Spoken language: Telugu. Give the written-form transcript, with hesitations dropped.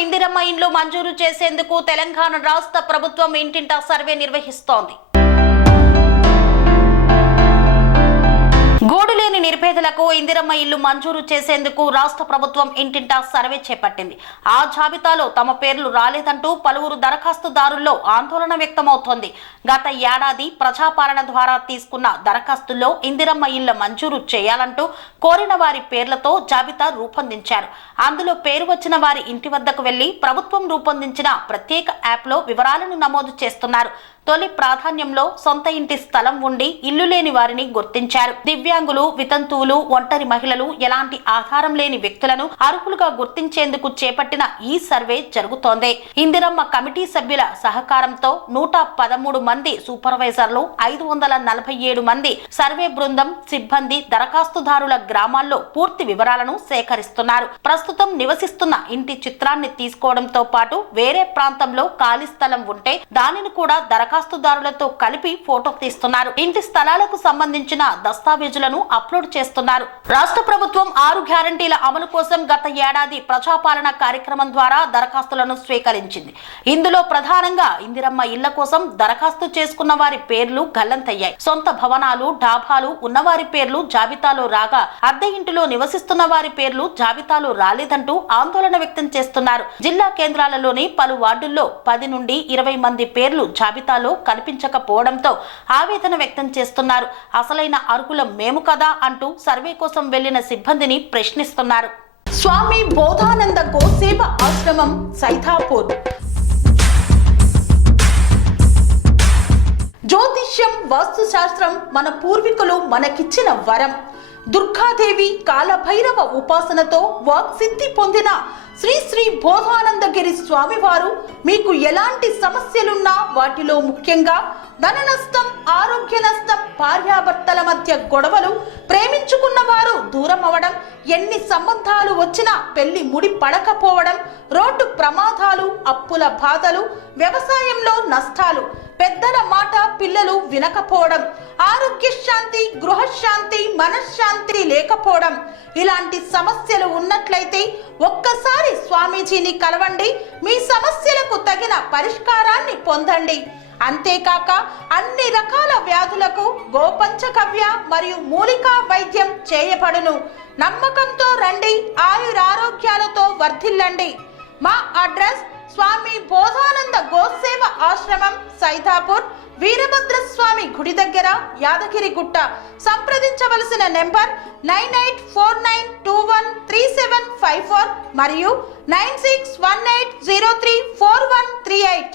ఇందిరమ్మ ఇండ్లు మంజూరు చేసేందుకు తెలంగాణ రాష్ట్ర ప్రభుత్వం ఇంటింటా సర్వే నిర్వహిస్తోంది. గోడులేని నిరుపేదలకు ఇందిరమ్మ ఇల్లు మంజూరు చేసేందుకు రాష్ట్ర ప్రభుత్వం ఇంటింటా సర్వే చేపట్టింది. ఆ జాబితాలో తమ పేర్లు రాలేదంటూ పలువురు దరఖాస్తుదారుల్లో ఆందోళన వ్యక్తమవుతోంది. గత ఏడాది ప్రజాపాలన ద్వారా తీసుకున్న దరఖాస్తుల్లో ఇందిరమ్మ ఇళ్ల మంజూరు చేయాలంటూ కోరిన వారి పేర్లతో జాబితా రూపొందించారు. అందులో పేరు వచ్చిన వారి ఇంటి వద్దకు వెళ్లి ప్రభుత్వం రూపొందించిన ప్రత్యేక యాప్లో వివరాలను నమోదు చేస్తున్నారు. తొలి ప్రాధాన్యంలో సొంత ఇంటి స్థలం ఉండి ఇల్లు లేని వారిని గుర్తించారు. దివ్యాంగులు, వితంతువులు, ఒంటరి మహిళలు, ఎలాంటి ఆధారం లేని వ్యక్తులను అర్హులుగా గుర్తించేందుకు చేపట్టిన ఈ సర్వే జరుగుతోంది. ఇందిరమ్మ కమిటీ సభ్యుల సహకారంతో 113 మంది సూపర్వైజర్లు, 547 మంది సర్వే బృందం సిబ్బంది దరఖాస్తుదారుల గ్రామాల్లో పూర్తి వివరాలను సేకరిస్తున్నారు. ప్రస్తుతం నివసిస్తున్న ఇంటి చిత్రాన్ని తీసుకోవడంతో పాటు వేరే ప్రాంతంలో ఖాళీ స్థలం ఉంటే దానిని కూడా దరఖాస్తుదారులతో కలిపి ఫోటో తీస్తున్నారు. ఇంటి స్థలాలకు సంబంధించిన దస్తావేజులను అప్లోడ్ చేస్తున్నారు. రాష్ట్ర ప్రభుత్వం 6 గ్యారంటీల అమలు కోసం గత ఏడాది ప్రజాపాలన కార్యక్రమం ద్వారా దరఖాస్తులను స్వీకరించింది. ఇందులో ప్రధానంగా ఇందిరమ్మ ఇళ్ల కోసం దరఖాస్తు చేసుకున్న వారి పేర్లు గల్లంతయ్యాయి. సొంత భవనాలు, డాబాలు ఉన్నవారి పేర్లు జాబితాలో రాగా అద్దె ఇంటిలో నివసిస్తున్న వారి పేర్లు జాబితాలో రాలేదంటూ ఆందోళన వ్యక్తం చేస్తున్నారు. జిల్లా కేంద్రాలలోని పలు వార్డుల్లో 10 నుండి 20 మంది పేర్లు జాబితాలో కనిపించకపోవడంతో ఆవేదన వ్యక్తం చేస్తున్నారు. అసలైన అర్హులం మేము కదా అంటూ సర్వే కోసం వెళ్లిన సిబ్బందిని ప్రశ్నిస్తున్నారు. స్వామి బోధానంద గోసేవ ఆశ్రమం సైథాపూర్. జ్యోతిష్యం, వాస్తుశాస్త్రం మన పూర్వీకులు మనకిచ్చిన వరం. దుర్గాదేవి, కాలభైరవ ఉపాసనతో వాక్సిద్ధి పొందిన శ్రీ శ్రీ బోధానందగిరి స్వామివారు మీకు ఎలాంటి సమస్యలున్నా, వాటిలో ముఖ్యంగా ధన నష్టం, ఆరోగ్య నష్టం, భార్యాభర్తల మధ్య గొడవలు, ప్రేమించుకున్న వారు దూరం అవడం, ఎన్ని సంబంధాలు వచ్చినా పెళ్లి ముడి పడకపోవడం, రోడ్డు ప్రమాదాలు, అప్పుల బాధలు, వ్యవసాయంలో నష్టాలు, పెద్దల మాట పిల్లలు వినకపోవడం, ఆరోగ్య శాంతి, గృహశాంతి, మనశ్శాంతి లేకపోవడం, ఇలాంటి సమస్యలు ఉన్నట్లయితే ఒక్కసారి స్వామీజీని కలవండి. మీ సమస్యలకు తగిన పరిష్కారాన్ని పొందండి. అంతేకాక అన్ని రకాల వ్యాధులకు గోపంచకవ్య మరియు మూలికా వైద్యం చేయబడును. నమ్మకంతో రండి, ఆయురారోగ్యాలతో వర్ధిల్లండి. మా అడ్రస్ స్వామి బోధానంద గోసేవ ఆశ్రమం, సైథాపూర్, వీరభద్రస్వామి గుడి దగ్గర, యాదగిరిగుట్ట. సంప్రదించవలసిన నెంబర్ 9849213754 మరియు 9618034138.